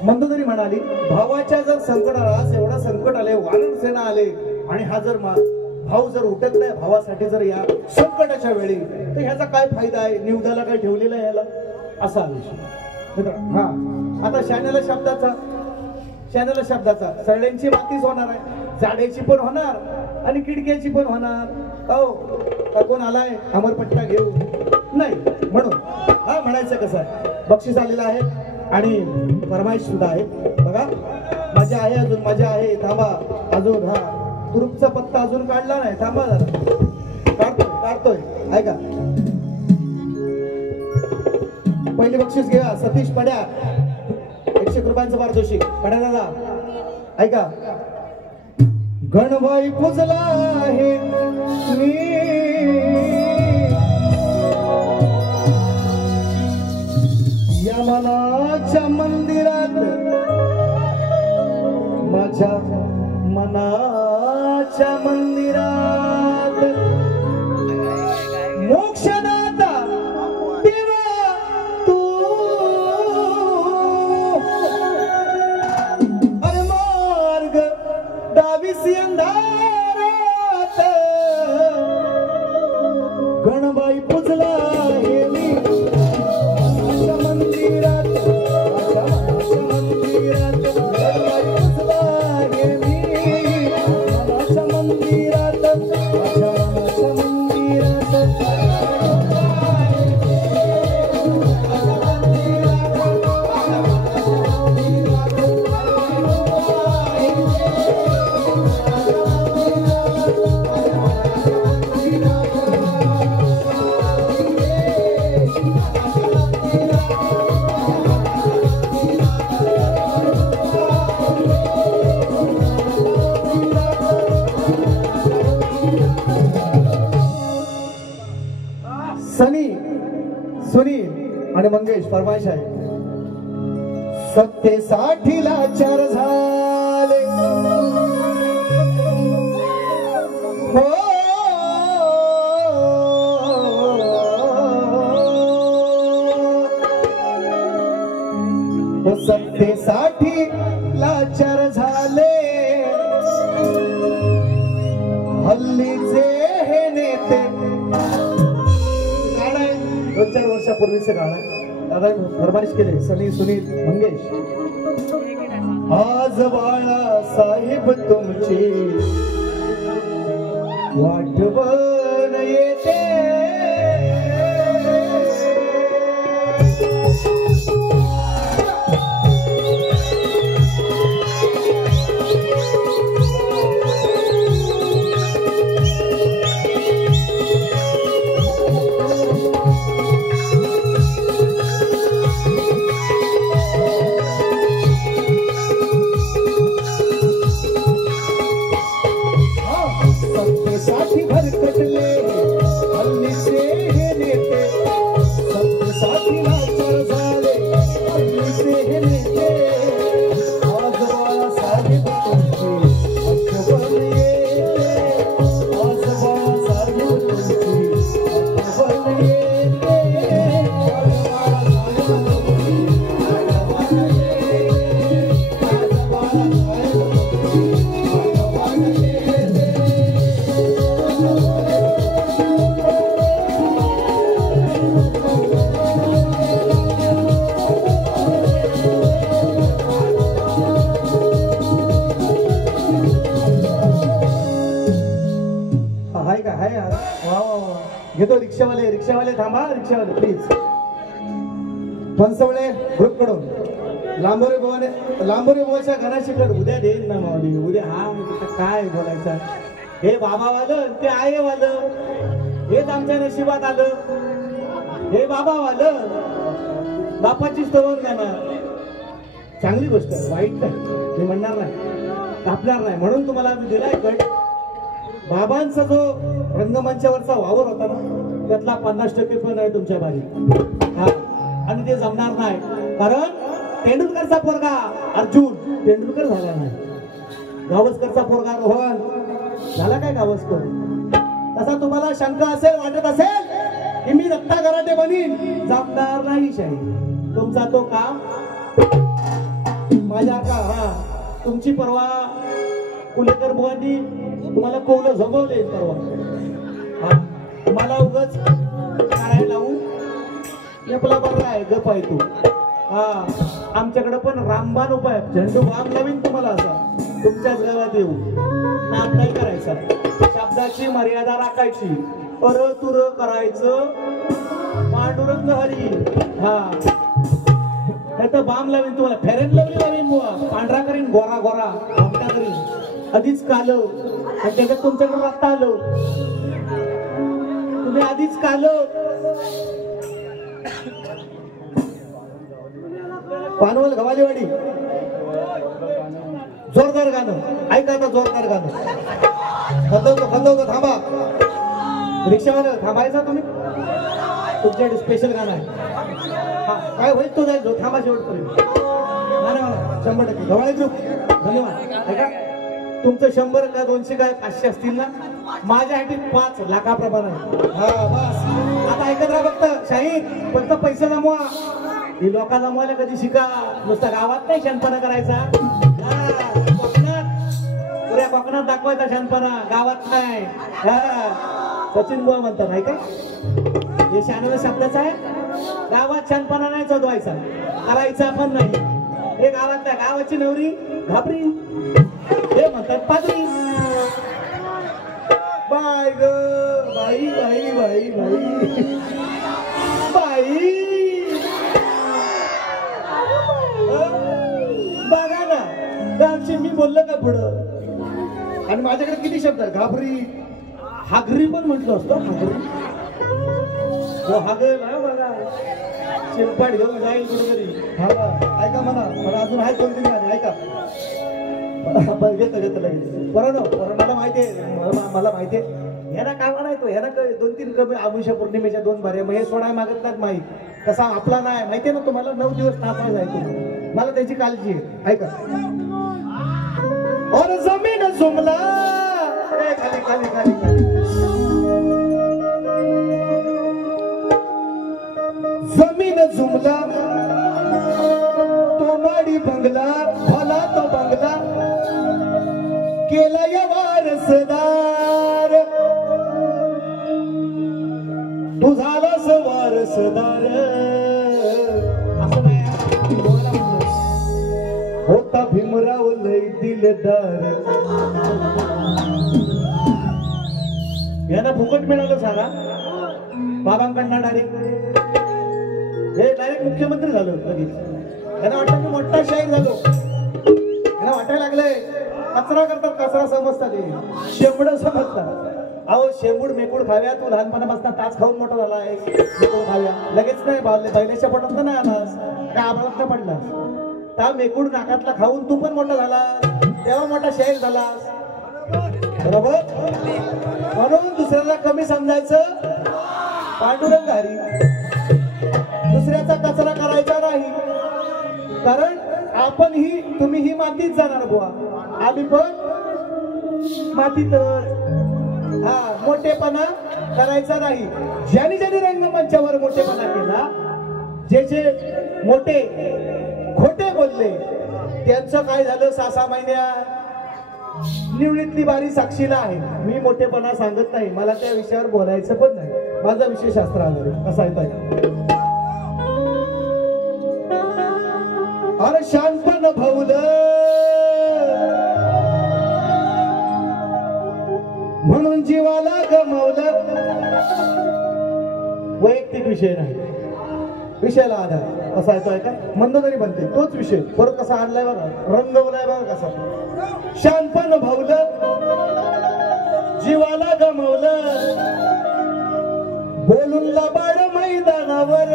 मंदोदरी म्हणाली, भावाच्या जर संकटाला एवढा संकट आले, वानर सेना आले आणि हा जर भाऊ जर उठत नाही भावासाठी जर या संकटाच्या वेळी, तर ह्याचा काय फायदा आहे? निवदाला काय ठेवलेला आहे याला? असा विषय. हा आता शाण्याला शब्दाचा सगळ्यांची मातीच होणार आहे, जाड्याची पण होणार आणि किडक्याची पण होणार. कोण आलाय अमरपट्टा घेऊ नाही, म्हणून हा म्हणायचं कसं आहे, बक्षीस आलेलं आहे आणि फरमाईश सुद्धा आहे. बघा मजा आहे, अजून मजा आहे. थांबा अजून, हा ग्रुपचा पत्ता अजून काढला नाही, थांबा जरा, काढतोय ऐका. पहिले बक्षीस घ्या सतीश पड्या, 100 रुपयांचं पारितोषिक. पड्या दादा ऐका. गणबाई पुजला आहे मी या मनाच्या मंदिरात, माझ्या मनाच्या मंदिरात, मोक्षदाता देवा तू, अरे मार्ग दाविसी अंधारात, गणबाई पुजला हे मी माझ्या मंदिरात, माझ्या मंदिरात, गणबाई पुजला हे मी माझ्या मंदिरात, माझ्या मंदिरात. सनी, सुनील आणि मंगेश फरमाइश आहे. सत्तेसाठीला चार झाले हो, सत्तेसाठी लाचार झाले हल्लीचे हे नेते. गाणं आहे 2-4 वर्षापूर्वीचं गाणं. दादा फरमाइश केले सनी, सुनील, मंगेश. आज बाळा साहेब तुमची वाटवण येते, साठी भरकटले हल्लीचे हे नेते. सत्तेसाठी लाचार झाले हल्लीचे हे नेते. आज बाळा साहेब तुमची आठवण येते, आज बाळा साहेब तुमची आठवण येते, आज बाळा साहेब तुमची आठवण येते, आज बाळा साहेब तुमची आठवण येते. हाय का हाय यार, वा वा वा. घेतो रिक्षावाले, रिक्षावाले थांबा, रिक्षावाले प्लीज. फणसवळे ग्रुप कडून लांबोरे बोवाच्या घराशी कड उद्या देईन ना माऊली, उद्या. हा काय बोलायचं, हे बाबा वालं ते आहे वालं, हेच आमच्या नशिबात आलं. हे बाबा वालं बापाची स्तवर नाही. चांगली गोष्ट आहे, वाईट नाही मी म्हणणार नाही, कापणार नाही. म्हणून तुम्हाला मी दिलाय कट. बाबांचा जो रंगमंचावरचा वावर होता ना, त्यातला 50% पण आहे तुमच्या बारी. हा, आणि ते जमणार नाही, कारण तेंडुलकरचा पोरगा अर्जुन तेंडुलकर झाला नाही, गावस्करचा पोरगा रोहन झाला काय गावस्कर. तसा तुम्हाला शंका असेल, वाटत असेल की मी दत्ता गराटे बनीन, जमणार नाही शाही. तुमचा तो काम माझ्या का. हा, तुमची परवा कुलेकर बुवांनी तुम्हाला कोवलं झोपवले परवा. हा, तुम्हाला उगाच काढायला लावून आपला बरं आहे, गप आहे तू. हा, आमच्याकडे पण रामबाण उपाय, झेंडू बाम नवीन तुम्हाला असा तुमच्याच गावात येऊ. नाम नाही करायचा, शब्दाची मर्यादा राखायची, पर तुर करायचं पांडुरंग हरी. हा, तर बाम लावीन तुम्हाला, फेरेन लावली लावीन बुवा, पांढरा करीन, गोरा गोरा मोठा करीन. आधीच कालो आणि त्याच्यात तुमच्याकडे रस्ता आलो, तुम्ही आधीच कालो. पानवल गवालीवाडी जोरदार गाणं ऐका ना, जोरदार गाणं. बंदवतो थांबा, रिक्षावाला थांबायचा तुम्ही, तुमच्याकडे स्पेशल गाणं आहे. हा, काय होईल तो जाईल, थांबा शेवटपर्यंत. मला 100% गवाळी ग्रुप धन्यवाद. ऐका, तुमचं 100 का 200 काय 500 असतील ना, माझ्यासाठी 5 लाखाप्रमाणे. हा बस, आता ऐकत राहा फक्त. शाहीर फक्त पैसे जमवा, ही लोका जमवायला कधी शिका, नुसतं गावात नाही शानपणा करायचा. पुऱ्या कोकणात दाखवायचा शानपणा, गावात नाही. सचिन बुवा म्हणतात आहे का, हे 96 शब्दाचं आहे. गावात शानपणा नाही चढवायचा, करायचा पण नाही. हे गावातल्या गावाची नवरी घाबरी, हे म्हणतात पादरी. बाय ग बाई बाई बाई बाई बाई. बघा ना, गावची मी बोललो का पुढं. आणि माझ्याकडे किती शब्द आहे, घाबरी, हागरी पण म्हटलं असतं. हागरी हागल बघा, चिरपाट घेऊन जाईल कुठेतरी. हा, ऐका मला अजून आहे 2-3 गाणे ऐका. घेतो लगेच. मला माहितीये, मला माहितीये ह्याला काय म्हणायचो ह्याला 2-3 कमी आमुषा पौर्णिमेच्या 2 भाऱ्या मग हे सोडाय मागत नाहीत माहीत कसा आपला नाही माहितीये ना तुम्हाला 9 दिवस नाचायला जायचं मला त्याची काळजी आहे ऐका और जमीन जुमला खाली खाली खाली खाली जमीन जुमला तो माडी बंगला भला तो बंगला केला या वारसदार तू झालास वारसदार असं नाही होता भीमराव लय दिलदार यांना फुकट मिळालं सांगा बाबांकडनं डायरेक्ट हे डायरेक्ट मुख्यमंत्री झालो लगेच त्यांना वाटतं मी मोठा शाहीर झालो त्यांना वाटायला लागलंय कचरा करतात कचरा समजतात शेंबड समजतात अहो शेंबूड मेकूड खाव्या तू लहानपणापासून ताच खाऊन मोठा झाला आहे मेकूड खाव्या लगेच नाही बैलाच्या पोटात नाही आलास काय आभारात नाही पडलास त्या मेकूड नाकातला खाऊन तू पण मोठा झाला तेव्हा मोठा शाहीर झालास बरोबर म्हणून दुसऱ्याला कमी समजायचं पांडुरंग हरी दुसऱ्याचा कचरा करायचा नाही कारण आपण ही तुम्ही ही मातीत जाणार बुवा आम्ही पण मातीतच हा मोठेपणा करायचा नाही ज्यांनी ज्यांनी रंगमंचावर मोठेपणा केला जे जे मोठे खोटे बोलले त्यांचं काय झालं 6-6 महिन्यात निवडीतली बारी साक्षीला आहे मी मोठेपणा सांगत नाही मला त्या विषयावर बोलायचं पण नाही माझा विषय शास्त्र आधारित असा आहे अरे शानपण भाऊलं म्हणून जीवाला गमावलं वैयक्तिक विषय नाही विषयाला आधार असा येतोय का मंदोदरी बनते तोच विषय परत कसा आणलाय बघा रंगवलाय बघा कसा शानपण भाऊलं जीवाला गमावलं बोलून लबाड मैदानावर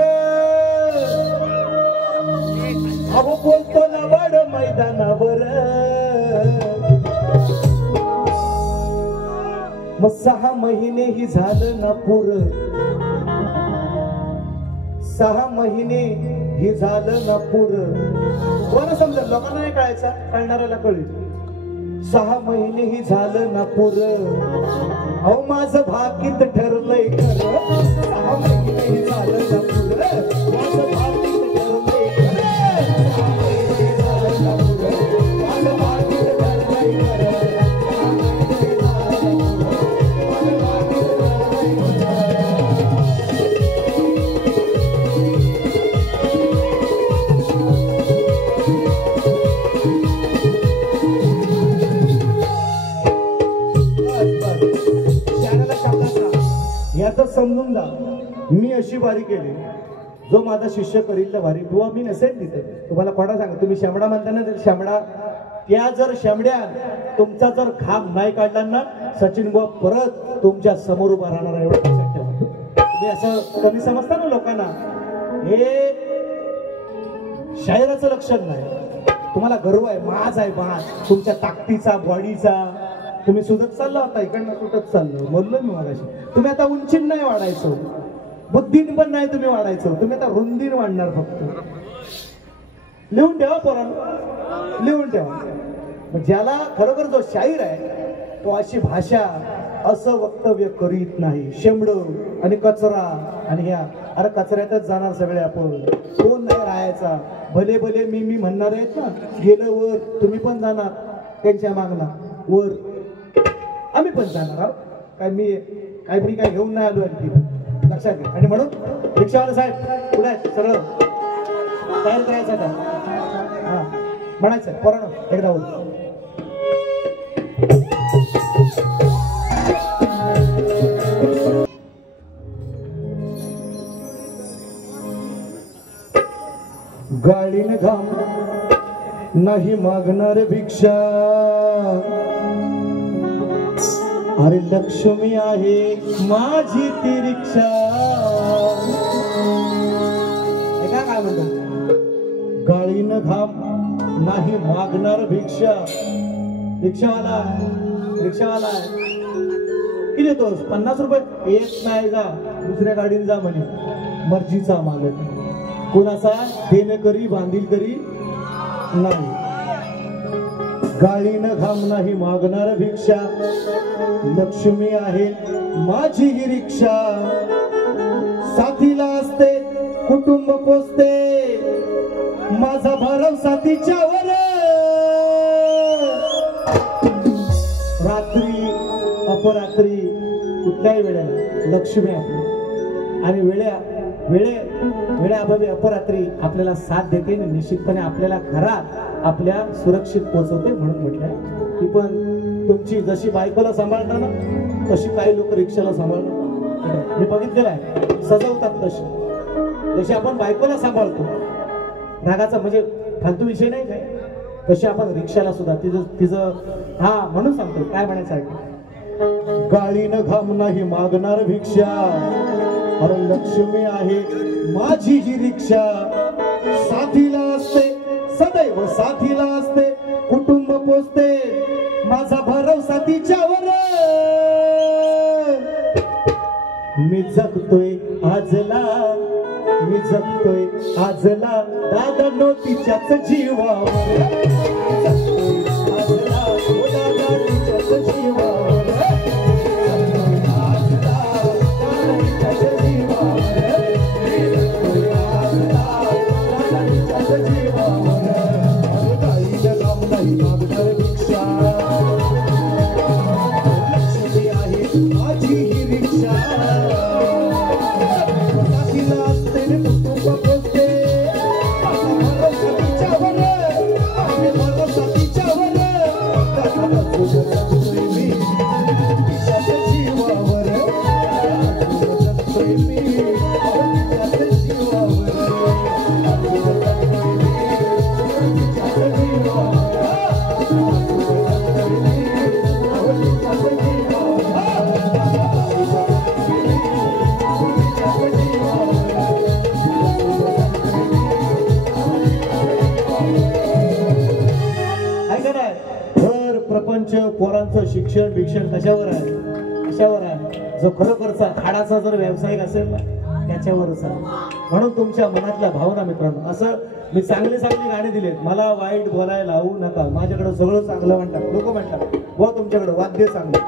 अहो बोलतो लबाड मैदानावर मग 6 महिने ही झालं ना पुरं 6 महिने ही झालं ना पुरं कोण समजेल लोकांना नाही कळायचं कळणाऱ्याला कळेल 6 महिने ही झालं ना पुरं अहो माझं भाकीत ठरलंय खरं 6 महिने ही झालं ना पुरं माझं भाकीत ठरलंय खरं 6 महिने ही झालं ना पुरं माझं भाकीत ठरलंय खरं 6 महिने ही झालं ना पुरं माझं भाकीत ठरलंय याचा समजून जा मी अशी वारी केली जो माझा शिष्य करील त्या वारी बुवा मी नसेल तिथे तुम्हाला कोणा सांगा तुम्ही शेंबडा म्हणता ना तर शेंबडा त्या जर शेंबड्या तुमचा जर घाम नाही काढला ना सचिन बुवा परत तुमच्या समोर उभा राहणार एवढं लक्षात ठेवा तुम्ही असं कमी समजता ना लोकांना हे शायराचं लक्षण नाही तुम्हाला गर्व आहे माज आहे माज तुमच्या ताकदीचा बॉडीचा तुम्ही सुधत चालला होता इकडनं तुटत चाललो बोललो मी मागाशी तुम्ही आता उंचीन नाही वाढायचो बुद्धीन पण नाही तुम्ही वाढायचो तुम्ही आता रुंदीन वाढणार फक्त लिहून ठेवा पोरांनो लिहून ठेवा ज्याला खरोखर जो शाहीर आहे तो अशी भाषा असं वक्तव्य करीत नाही शेंबड आणि कचरा आणि ह्या अरे कचऱ्यातच जाणार सगळे आपण कोण नाही राहायचा भले भले मी म्हणणार आहेत ना गेलं वर तुम्ही पण जाणार त्यांच्या मागला वर आम्ही पण जाणार आहोत काय मी काय घेऊन नाही आलो आणखी लक्षात घ्या आणि म्हणून रिक्षावाला साहेब पुढे आहेत सरळ तयार करायचं आता हा म्हणायचं पोरांनो एकदा बोल गाडीने घाम नाही मागणार भिक्षा अरे लक्ष्मी आहे माझी ती रिक्षा काय म्हणतो गाडीने घाम नाही मागणार भिक्षा रिक्षावाला किती देतोस? 50 रुपये. येत नाही जा, दुसऱ्या गाडीने जा म्हणे. मर्जीचा मालक. कोणाचा? देण करी बांधील करी नाही. गाळीनं घाम नाही मागणार भिक्षा, लक्ष्मी आहे माझी ही रिक्षा. साथीला असते कुटुंब पोचते, माझा भरवसा तिच्यावर. रात्री अपरात्री कुठल्याही वेळेला लक्ष्मी आपली, आणि वेळेअभावी अपरात्री आपल्याला साथ देते आणि निश्चितपणे आपल्याला घरात आपल्या सुरक्षित पोहोचवते. म्हणून म्हटलंय की पण तुमची जशी बायकोला सांभाळता ना तशी काही लोक रिक्षाला सांभाळतात. मी बघितलेलं आहे, सजवतात तशी. जशी आपण बायकोला सांभाळतो, रागाचा म्हणजे फालतू विषय नाही काय, तशी आपण रिक्षाला सुद्धा तिचं हा म्हणून सांगतो. काय म्हणायचं आहे? गाळीनं घाम नाही मागणार भिक्षा, अरे लक्ष्मी आहे माझी ही रिक्षा. साथीला असते सदैव साथीला असते, कुटुंब पोचते, माझा भरवसा तिच्यावर. मी जगतोय आजला, मी जगतोय आजला, दादा नो तिच्याच जीवावर. आजला दादा तिच्याच जीवावर. पोरांचं शिक्षण भिक्षण कशावर आहे? जो खरोखरचा हाडाचा जर व्यावसायिक असेल ना त्याच्यावरच आहे. म्हणून तुमच्या मनातल्या भावना मित्रांनो, असं मी चांगली गाणी दिली, मला वाईट बोलायला लावू नका. माझ्याकडे सगळं चांगलं म्हणतात लोक, म्हणतात व तुमच्याकडे वाद्य चांगलं.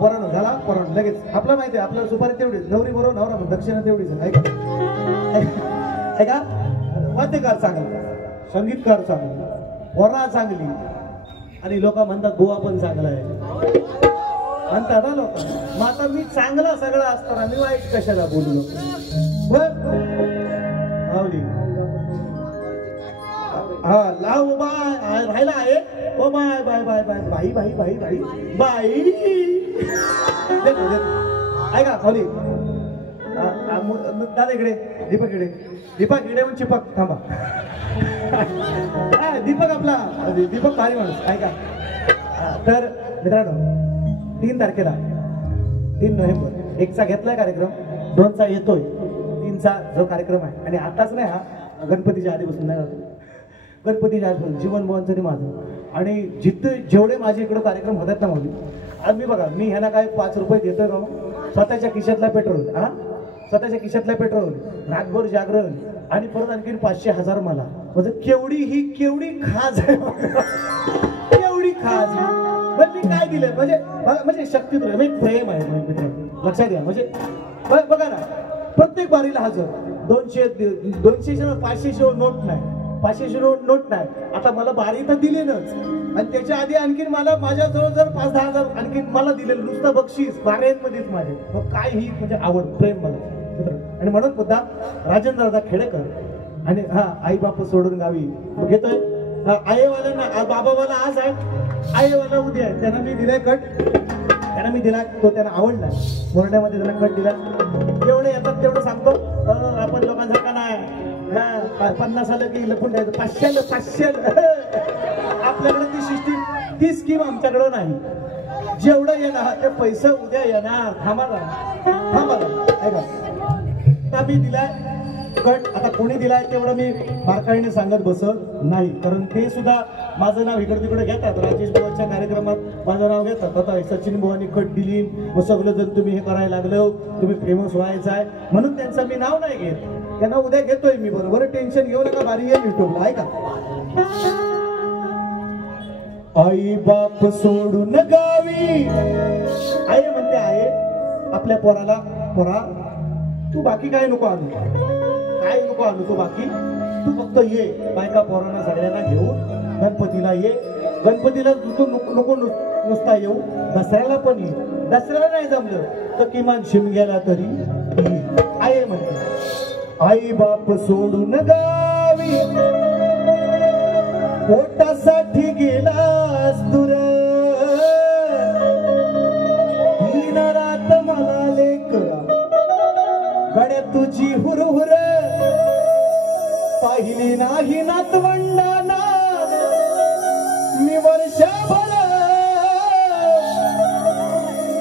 बरं झाला पोरांनो लगेच. आपलं माहिती आहे, आपल्याला सुपारी तेवढीच, नवरी बरोबर नवरा दक्षिणा तेवढीच. ऐका, वाद्यकार चांगला, संगीतकार चांगला, पोरा चांगली, आणि लोक म्हणतात बुवा पण चांगला आहे म्हणतात ना लोक. मग आता मी चांगला सगळं असताना मी वाईट कशाला बोलू नको? हा लाव बाय राहिला आहे. ओ बाय बाय बाय बाय बाई बाई बाई बाई बाई. ऐका खाली दादा इकडे, दीपक इकडे, दीपक इकडे म्हणून चिपक थांबा. दीपक आपला दीपक भारी माणूस. ऐका, तर मित्रांनो 3 तारखेला 3 नोव्हेंबर 1चा घेतलाय कार्यक्रम, 2चा येतोय, 3चा जो कार्यक्रम आहे. आणि आताच नाही, हा गणपतीच्या आधीपासून नाही होतो, गणपतीच्या आधीपासून जीवन मोहनचं माझं. आणि जेवढे माझे इकडे कार्यक्रम होतात ना मोदी, आज मी बघा, मी ह्यांना काय 5 रुपये देतोय का? स्वतःच्या खिशातला पेट्रोल, हा स्वतःच्या खिशातला पेट्रोल, रातभर जागरण, आणि परत आणखी 500-1000 मला. म्हणजे केवढी खाज आहे, केवढी खाज. पण मी काय दिलंय म्हणजे शक्ती म्हणजे प्रेम आहे मित्रांनो, लक्षात घ्या. म्हणजे बघा ना, प्रत्येक बारीला हजर. 200 500 नोट नाही, 500 नोट नाही. आता मला बारी तर दिलेनच, आणि त्याच्या आधी आणखीन मला माझ्याजवळ जर 5-10 हजार आणखीन मला दिलेलं नुसतं बक्षीस बाऱ्यांमध्येच माझे. मग काय ही म्हणजे आवड, प्रेम मला. आणि म्हणून मुद्दा राजेंद्र दादा खेडेकर, आणि हा आई बाप सोडून गावी घेतोय. आईवाल्यांना, बाबावाला आज आहे, आईवाला उद्या आहे. त्यांना मी दिलाय कट, त्यांना मी दिला, तो त्यांना आवडला. मोरड्यामध्ये त्याला कट दिला. जेवढे येतात तेवढं सांगतो. आपण लोकांसारखा नाही, 50 आलं की लपून द्यायचं, 500 आपल्याकडे ती सिस्टीम, ती स्कीम आमच्याकडे नाही. जेवढं येणार ते पैसे उद्या येणार. थांबा. मी दिलाय कट, आता कोणी दिलाय तेवढं मी बारकाईने सांगत बसत नाही, कारण ते सुद्धा माझं नाव इकडे तिकडे घेतात, राजेश बुवाच्या कार्यक्रमात माझं नाव घेतात. आता सचिन बुवानी कट दिली, मग सगळं जण तुम्ही हे करायला लागलं, तुम्ही फेमस व्हायचं आहे म्हणून त्यांचं मी नाव नाही घेत. त्यांना उद्या घेतोय मी, बरोबर टेन्शन घेऊ नका. बारी येईल युट्यूबला आहे का. आई बाप सोडून गावी, आई म्हणते आहे आपल्या पोराला, पोरा तू बाकी काय नको आणू, काय नको आणू तू बाकी, तू फक्त ये बायका पोरांना सगळ्यांना घेऊन गणपतीला ये. गणपतीला तू नको नुसता येऊ, दसऱ्याला पण ये. दसऱ्याला नाही जमलं तर किमान शिमग्याला तरी आहे म्हणते. आई बाप सोडून गावी, पोटासाठी गेलास दूर, दिन रात मला लेकरा गड्या तुझी हुरहुर, पाहिली नाही नातवंडाना मी वर्षभर,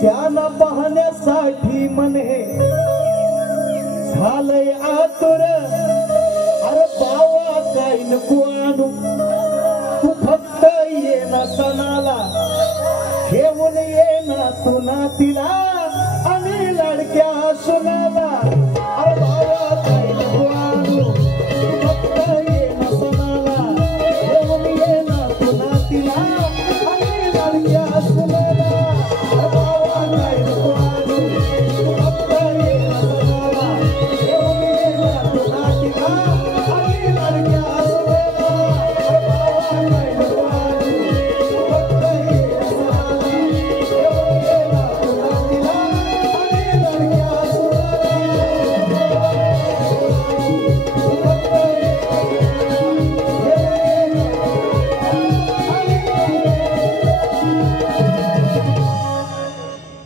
त्यांना पाहण्यासाठी मन हे झालंय आतुर. अरे बावा काय नको आणू, तू फक्त ये ना सणाला, घेऊन ये ना तू नातीला आणि लाडक्या सुनाला. अरे बावा काय नको आणू, तू फक्त ये ना सणाला, घेऊन ये ना तू नातीला आणि लाडक्या सुनाला. अरे बावा काय नको आणू, तू फक्त ये ना सणाला, घेऊन ये ना तू नातीला आणि लाडक्या सुनाला. अरे बावा काय नको आणू, तू फक्त ये ना सणाला, घेऊन ये ना तू नातीला आणि लाडक्या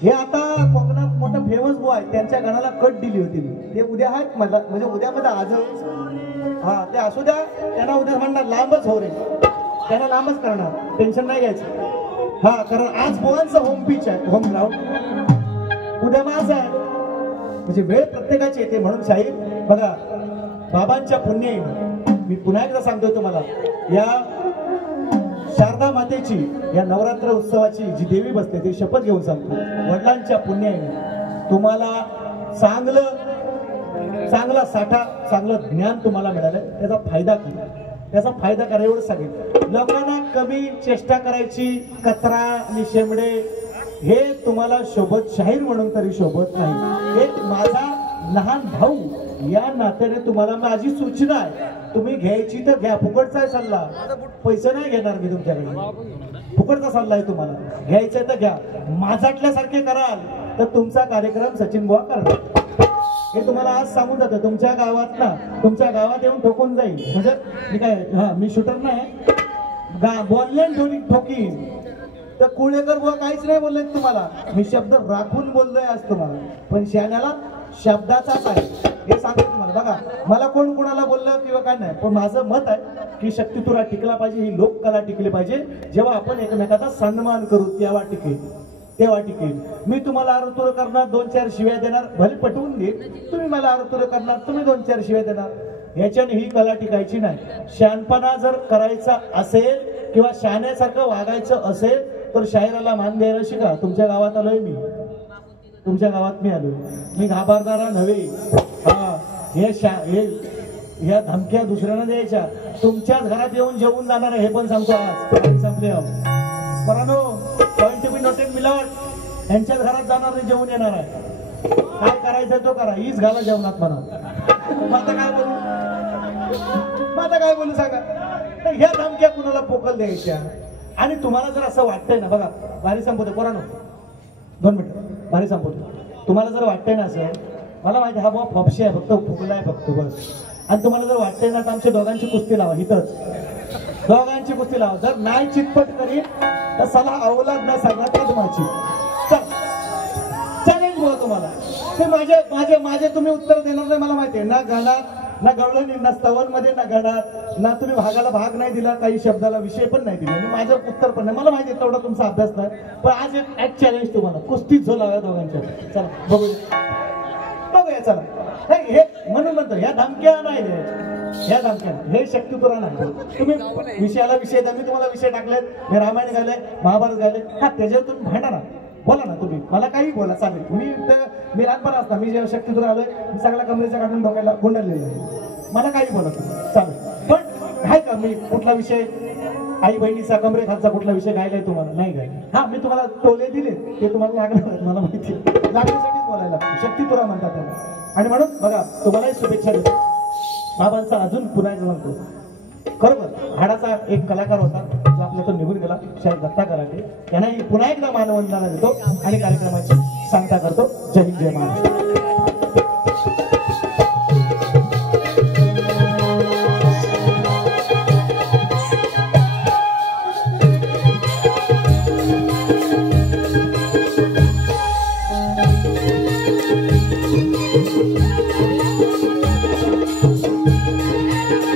हे आता कोकणात मोठं फेमस बुवा आहे, त्यांच्या गाण्याला कट दिली होती मी. ते उद्या आहेत मला, म्हणजे उद्या मध्ये आज, हा ते असू द्या. त्यांना उद्या म्हणणार लांबच हो रे, त्यांना लांबच करणार, टेन्शन नाही घ्यायचं. हा कारण आज बुवांचं होम पिच आहे, होम ग्राउंड, उद्या माझं आहे. म्हणजे वेळ प्रत्येकाची येते. म्हणून शाहीर बघा, बाबांच्या पुण्याईने मी पुन्हा एकदा सांगतोय तुम्हाला, या शारदा मातेची, या नवरात्र उत्सवाची जी देवी बसते ती शपथ घेऊन सांगतो, वडिलांच्या पुण्याईने तुम्हाला चांगला साठा, चांगलं ज्ञान तुम्हाला मिळालं, त्याचा फायदा करा, त्याचा फायदा करा एवढं सांगेल. लोकांना कमी चेष्टा करायची, कचरा आणि शेंबडे हे तुम्हाला शोभत, शाहीर म्हणून तरी शोभत नाही. एक माझा लहान भाऊ या नात्याने तुम्हाला माझी सूचना आहे, तुम्ही घ्यायची तर घ्या, फुकटचा आहे सल्ला, पैसे नाही घेणार मी तुमच्याकडे, फुकटचा सल्ला आहे तुम्हाला, घ्यायचं तर घ्या. माझ्यातल्यासारखे कराल तर तुमचा कार्यक्रम सचिन बुवा करणार, हे तुम्हाला आज सांगून जातो. तुमच्या गावात ना, तुमच्या गावात येऊन ठोकून जाईल. म्हणजे मी काय, मी शूटर नाही, बोलले ठोकीन तर कुळेकर बुवा काहीच नाही बोलले तुम्हाला, मी शब्द राखून बोललोय आज तुम्हाला. पण शहाण्याला शब्दाचाच आहे हे सांगतो तुम्हाला. बघा, मला कोण कोणाला बोललं किंवा काय नाही, पण माझं मत आहे की शक्तितुरा टिकला पाहिजे, ही लोककला टिकली पाहिजे. जेव्हा आपण एकमेकाचा सन्मान करू तेव्हा टिकेल, तेव्हा टिकेल. मी तुम्हाला आरतुर करणार, 2-4 शिव्या देणार, भले पटवून देईल, तुम्ही मला आरतुर करणार, तुम्ही 2-4 शिव्या देणार, ह्याच्याने ही कला टिकायची नाही. शहाणपणा जर करायचा असेल किंवा शहाण्यासारखं वागायचं असेल तर शाहिराला मान द्यायला शिका. तुमच्या गावात आलोय मी, तुमच्या गावात मी आलोय, मी घाबरणारा नव्हे. हा ह्या धमक्या दुसऱ्यांना द्यायच्या, तुमच्याच घरात येऊन जेवून जाणार हे पण सांगतो आज संपले. परानो पॉइंट टू बी नोटेड, मिलावट यांच्याच घरात जाणार नाही, जेवून येणार आहे. काय करायचं तो करा, हीच घाला जेवणात म्हणा. आता काय बोलू, आता काय बोलू सांगा. ह्या धमक्या कुणाला पोकल द्यायच्या. आणि तुम्हाला जर असं वाटतंय ना, बघा भारी संपवतो पोरानो, 2 मिनिटं भारी संपवतो. तुम्हाला जर वाटतंय ना असं, मला माहिती हा बुवा फॉपशी आहे, फक्त फुगला आहे फक्त बस. आणि तुम्हाला जर वाटतंय ना तर आमच्या दोघांची कुस्ती लावा, इथंच दोघांची कुस्ती लावा. जर नाही चितपट करीन तर सला अवलाद ना सगळ्यात माझी चॅलेंज बुवा तुम्हाला. ते माझे तुम्ही उत्तर देणार नाही मला माहिती आहे. ना गाण्यात, ना गवळणी, ना स्तवन मध्ये, ना गाण्यात, ना तुम्ही भागाला भाग नाही दिला, काही शब्दाला विषय पण नाही दिला, माझं उत्तर पण नाही. मला माहिती आहे तेवढा तुमचा अभ्यास नाही. पण आज एक चॅलेंज तुम्हाला, कुस्तीच जो लावा दोघांच्या. चला बघूया, चला. हे म्हणून म्हणतो ह्या धमक्या नाही द्यायच्या. या धमक्यात हे शक्ती तुला नाही. तुम्ही विषयाला विषय द्या, मी तुम्हाला विषय टाकलेत, मी रामायण गायले, महाभारत गायले, हा त्याच्यावर तुम्ही भांडा ना, बोला ना तुम्ही, मला काही बोला चालेल. मी लहानपण असता, मी जेव्हा शक्ती तुला आलोय, मी सगळ्या कमरेच्या काढून डोक्याला गुंडलेलं आहे, मला काही बोला तुम्ही चालेल. पण आहे का मी कुठला विषय आई बहिणीचा कमरे खालचा कुठला विषय गायलाय तुम्हाला? नाही गायला. हा मी तुम्हाला टोले दिले ते तुम्हाला लागणार, मला माहिती लागण्यासाठीच बोलायला शक्ती तुला म्हणतात त्याला. आणि म्हणून बघा तुम्हालाही शुभेच्छा देतो. बाबांचा अजून पुन्हा एकदा म्हणतो, खरोबर हाडाचा एक कलाकार होता जो आपल्यातून निघून गेला, शाहीर दत्ता कराटे, यांना पुन्हा एकदा मानवंदना देतो आणि कार्यक्रमाची सांगता करतो. जय हिंद, जय महाराष्ट्र.